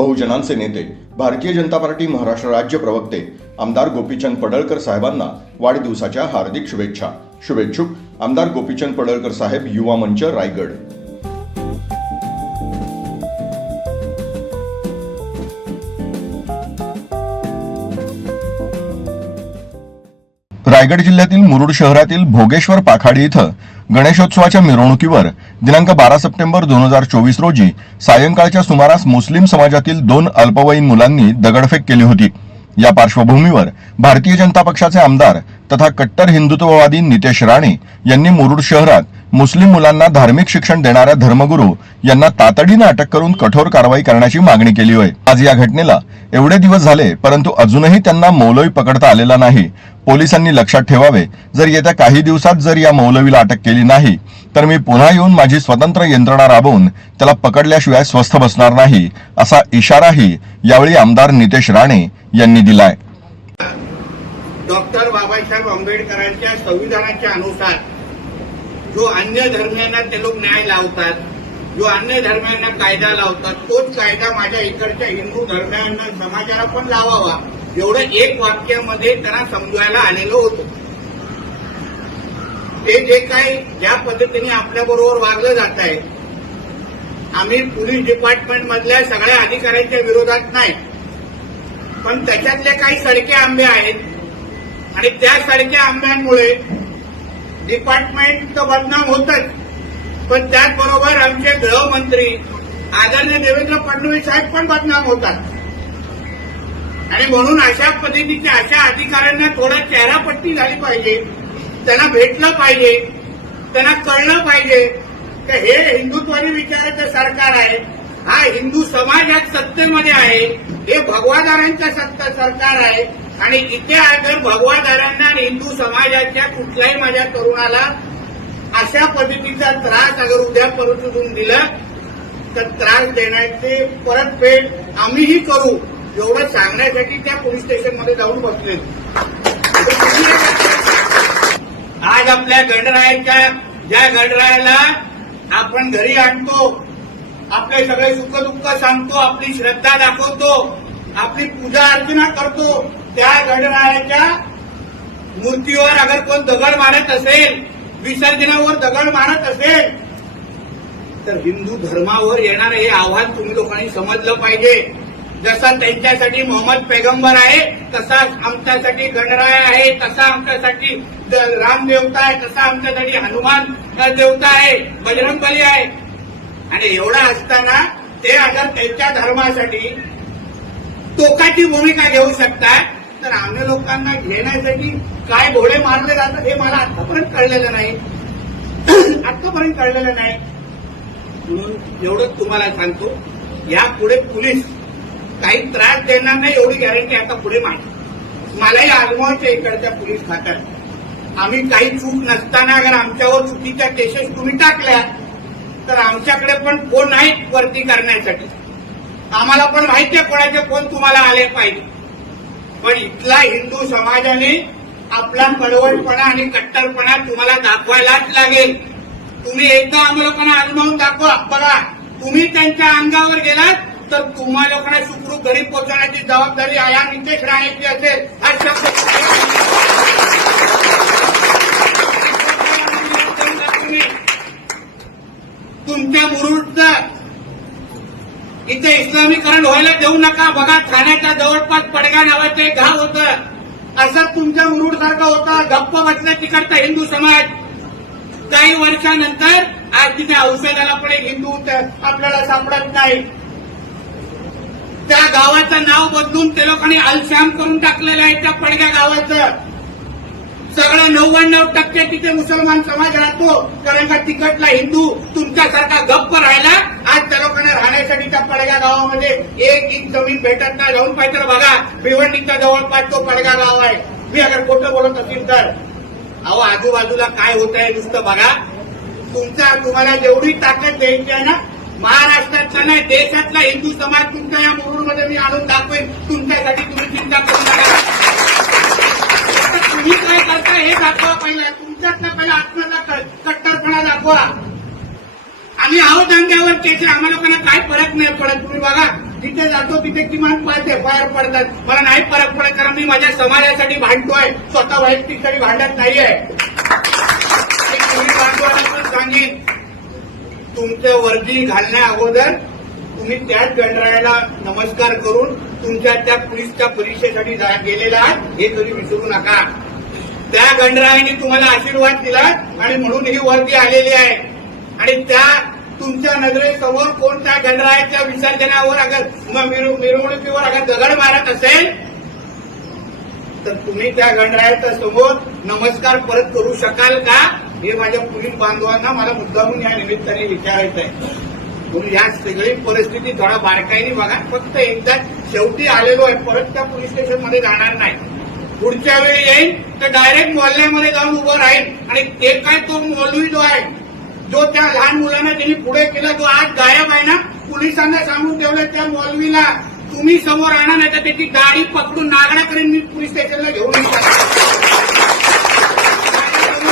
बहुजनांचे नेते भारतीय जनता पार्टी महाराष्ट्र राज्य प्रवक्ते आमदार गोपीचंद पडळकर साहेबांना वाढदिवसाच्या हार्दिक शुभेच्छा. शुभेच्छुक आमदार गोपीचंद पडळकर साहेब युवा मंच रायगड. रायगड जिल्ह्यातील मुरुड शहरातील भोगेश्वर पाखाडी इथं गणेशोत्सवाच्या मिरवणुकीवर दिनांक बारा सप्टेंबर दोन हजार चोवीस रोजी सायंकाळच्या सुमारास मुस्लिम समाजातील दोन अल्पवयीन मुलांनी दगडफेक केली होती. या पार्श्वभूमीवर भारतीय जनता पक्षाचे आमदार तथा कट्टर हिंदुत्ववादी नितेश राणे यांनी मुरुड शहरात मुस्लिम मुलांना धार्मिक शिक्षण देणाऱ्या धर्मगुरू यांना तातडीनं अटक करून कठोर कारवाई करण्याची मागणी केली होय. आज या घटनेला एवढे दिवस झाले परंतु अजूनही त्यांना मौलवी पकडता आलेला नाही. पोलिसांनी लक्षात ठेवावे जर येत्या काही दिवसात जर या मौलवीला अटक केली नाही तर मी पुन्हा येऊन माझी स्वतंत्र यंत्रणा राबवून त्याला पकडल्याशिवाय स्वस्थ बसणार नाही असा इशाराही यावेळी आमदार नितेश राणे यांनी दिलाय. डॉक्टर बाबासाहेब आंबेडकरांच्या संविधानाच्या अनुसार जो अन्य धर्मियांना ते लोक न्याय लावतात जो अन्य धर्मियांना कायदा लावतात तोच कायदा माझ्या इकडच्या हिंदू धर्मियांना समाजाला पण लावावा. एवढं एक वाक्यामध्ये त्यांना समजवायला आलेलो होतो. ते जे काही ज्या पद्धतीने आपल्याबरोबर वागलं जात आहे आम्ही पोलीस डिपार्टमेंट मधल्या सगळ्या अधिकाऱ्यांच्या विरोधात नाही. पण त्याच्यातले काही सडके आंबे आहेत. आणि त्या सडक्या आंब्यांमुळे डिपार्टमेंट तर बदनाम होतच. पण त्याचबरोबर आमचे गृहमंत्री आदरणीय देवेंद्र फडणवीस साहेब पण बदनाम होतात. आणि म्हणून अशा पद्धतीच्या अशा अधिकाऱ्यांना थोडा चेहरापट्टी झाली पाहिजे. त्यांना भेटलं पाहिजे. त्यांना कळलं पाहिजे की हे हिंदुत्वानी विचाराचं सरकार आहे. हा हिंदू समाज आज सत्तेमध्ये आहे. हे भगवादारांचं सत्ता सरकार आहे. आणि इथे अगर भगवादारांना आणि हिंदू समाजाच्या कुठल्याही माझ्या तरुणाला अशा पद्धतीचा त्रास अगर उद्या परतून दिला तर त्रास देण्याचे परतफेड आम्हीही करू एवढं सांगण्यासाठी त्या पोलीस स्टेशनमध्ये जाऊन बसले. आज आपल्या गणरायाच्या ज्या गणरायाला आपण घरी आणतो आपले सगळे सुख दुःख सांगतो आपली श्रद्धा दाखवतो आपली पूजा अर्चना करतो त्या गणरायाच्या मूर्तीवर अगर कोण दगड मारत असेल विसर्जनावर दगड मारत असेल तर हिंदू धर्मावर येणारं हे आव्हान तुम्ही लोकांनी समजलं पाहिजे. जसा त्यांच्यासाठी मोहम्मद पैगंबर आहे तसा आमच्यासाठी गणराय आहे तसा आमच्यासाठी राम देवता आहे तसा आमच्यासाठी हनुमान देवता आहे बजरंगबली आहे. आणि एवढा असताना ते अगर त्यांच्या धर्मासाठी टोकाची भूमिका घेऊ शकतात तर आम्ही लोकांना घेण्यासाठी काय घोडे मारले जातात हे मला आतापर्यंत कळलेलं नाही. आतापर्यंत कळलेलं नाही. म्हणून एवढंच तुम्हाला सांगतो यापुढे पोलीस काही त्रास देणार नाही एवढी गॅरंटी आता पुढे मांड. मलाही आजमावचे इकडच्या पोलीस खात्यात. आम्ही काही चूक नसताना अगर आमच्यावर चुकीच्या केसेस तुम्ही टाकल्या तर आमच्याकडे पण कोण नाहीत वरती करण्यासाठी? आम्हाला पण माहिती आहे कोणाचे कोण तुम्हाला आले पाहिजे. पण इथला हिंदू समाजाने आपला कडवटपणा आणि कट्टरपणा तुम्हाला दाखवायलाच लागेल तुम्ही एकदा आम्हाला अनुभवून दाखवा बघा तुम्ही त्यांच्या अंगावर गेलात तर तुम्हा लोकांना सुखरूप घरी पोहोचवण्याची जबाबदारी आया नितेश राणेची असेल हा शब्द तुम्ही तुमच्या मुरुडचा इथे इस्लामीकरण व्हायला देऊ नका. बघा ठाण्याच्या जवळपास पडगा नावाचं एक गाव होतं. असंच तुमच्या मुरुड सारखं होतं. गप्प बसल्या तिकडचा हिंदू समाज. काही वर्षानंतर आज तिथे औषधाला पण एक हिंदू आपल्याला सापडत नाही. त्या गावाचं नाव बदलून ते लोकांनी अलश्याम करून टाकलेलं आहे त्या पडग्या गावाचं. सगळा नव्याण्णव टक्के तिथे मुसलमान समाज राहतो. कारण का तिकडला हिंदू तुमच्यासारखा गप्प राहिला आज त्या लोकांना राहण्यासाठी त्या पडगा गावामध्ये एक इंच जमीन भेटत नाही. जाऊन पाहिजे बघा भिवंडीच्या जवळपास तो पडगा गाव आहे. मी अगर खोटं बोलत असेल तर. अहो आजूबाजूला काय होत आहे नुसतं बघा. तुमचा तुम्हाला जेवढी ताकद द्यायची आहे ना महाराष्ट्रातला नाही देशातला हिंदू समाज तुमच्या या मुरुडमध्ये मी आणून दाखवेन. तुमच्यासाठी तुम्ही चिंता करू नका. तुम्ही काय करता हे दाखवा पहिला. तुमच्यातला पहिला आत्म्याचा कट्टरपणा दाखवा. आम्ही आहो धंद्यावर त्याचे आम्हा लोकांना काय फरक नाही पडत. तुम्ही बघा तिथे जातो तिथे किमान पाच एफ आय आर पडतात. मला नाही फरक पडत कारण मी माझ्या समाजासाठी भांडतोय. स्वतः वैयक्तिकसाठी भांडत नाहीये. सांगेन. तुमच्या वर्दी घालण्या अगोदर तुम्ही त्याच गणरायाला नमस्कार करून तुमच्या त्या पोलीसच्या परीक्षेसाठी जा- गेलेला आहात. हे कधी विसरू नका. त्या गणरायाने तुम्हाला आशीर्वाद दिला आणि म्हणून ही वर्दी आलेली आहे. आणि त्या तुमच्या नजरेसमोर कोण त्या गणरायाच्या विसर्जनावर अगर मिरवणुकीवर अगर दगड मारत असेल तर तुम्ही त्या गणरायाच्या समोर नमस्कार परत करू शकाल का? हे माझ्या पोलीस बांधवांना मला मुद्दामून या निमित्ताने विचारायचं आहे म्हणून या सगळी परिस्थिती थोडा बारकाईने बघा. फक्त एकदा शेवटी आलेलो आहे. परत त्या पोलीस स्टेशनमध्ये जाणार नाही. पुढच्या वेळी येईल तर डायरेक्ट मोहल्ल्यामध्ये जाऊन उभं राहील आणि ते काय तो मौलवी जो आहे जो त्या लहान मुलांना त्यांनी पुढे केला तो आज गायब आहे ना पोलिसांना सांगून ठेवलं त्या मौलवीला तुम्ही समोर आणा नाही तर त्याची गाडी पकडून नागडाकडे मी पोलीस स्टेशनला घेऊन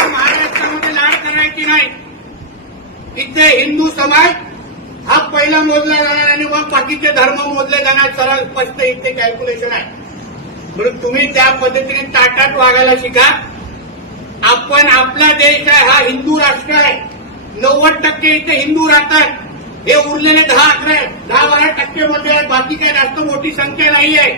महाराष्ट्रामध्ये लाड करायची नाही. इथे हिंदू समाज हा पहिला मोजला जाणार आणि मग बाकीचे धर्म मोजले जाणार सरळ स्पष्ट इथे कॅल्क्युलेशन आहे. म्हणून तुम्ही त्या पद्धतीने ताटात वागायला शिका. आपण आपला देश आहे हा हिंदू राष्ट्र आहे. नव्वद टक्के इथे हिंदू राहतात. हे उरलेले दहा अकरा दहा बारा टक्के मध्ये आहेत. बाकी काय जास्त मोठी संख्या नाही आहे.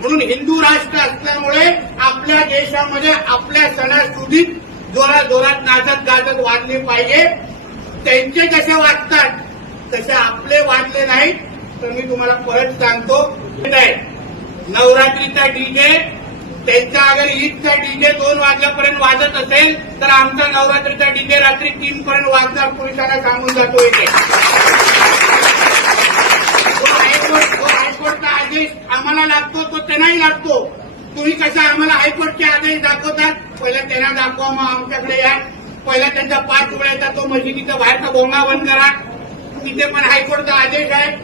म्हणून हिंदू राष्ट्र असल्यामुळे आपल्या देशामध्ये आपल्या सणासुदीत जोरात जोरात नाचत गाजत वाजले पाहिजे. त्यांचे कसे वागतात तसे आपले वाजले नाहीत तर मी तुम्हाला परत सांगतो. नाही नवरात्रीचा डीजे त्यांच्या अगर ईदचा डीजे दोन वाजल्यापर्यंत वाजत असेल तर आमचा नवरात्रीचा डीजे रात्री तीन पर्यंत वाजणार पोलिसांना सांगून जातो इथे. हायकोर्टचा आदेश आम्हाला लागतो तो त्यांनाही लागतो. तुम्ही कसा आम्हाला हायकोर्टचे आदेश दाखवतात? पहिला त्यांना दाखवा मग आमच्याकडे या. पहिला त्यांचा पाच वेळेचा तो मशिदीचा बाहेरचा बोंगा बंद करा. तिथे पण हायकोर्टचा आदेश आहे.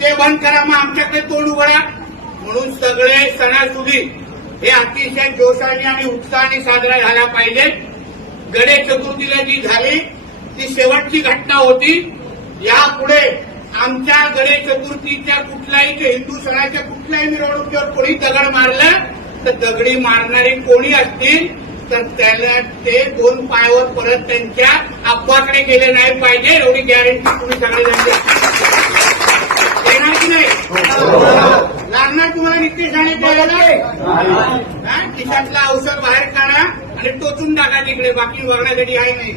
ते बंद करा मग आमच्याकडे तोंड उघडा. म्हणून सगळे सणासुदी हे अतिशय जोशाने आणि उत्साहाने साजरा झाला पाहिजे. गणेश चतुर्थीला जी झाली ती शेवटची घटना होती. यापुढे आमच्या गणेश चतुर्थीच्या कुठल्याही हिंदू सणाच्या कुठल्याही मिरवणुकीवर कोणी दगड मारलं तर दगडी मारणारे कोणी असतील तर त्याला ते दोन पायावर परत त्यांच्या अब्बाकडे गेले नाही पाहिजे एवढी गॅरंटी तुम्ही सगळेजण द्या. की नाही? लागणार तुम्हाला नित्य शाळेत द्यायला खिशातलं औषध बाहेर काढा आणि टोचून टाका तिकडे. बाकी बघण्यासाठी आहे नाही.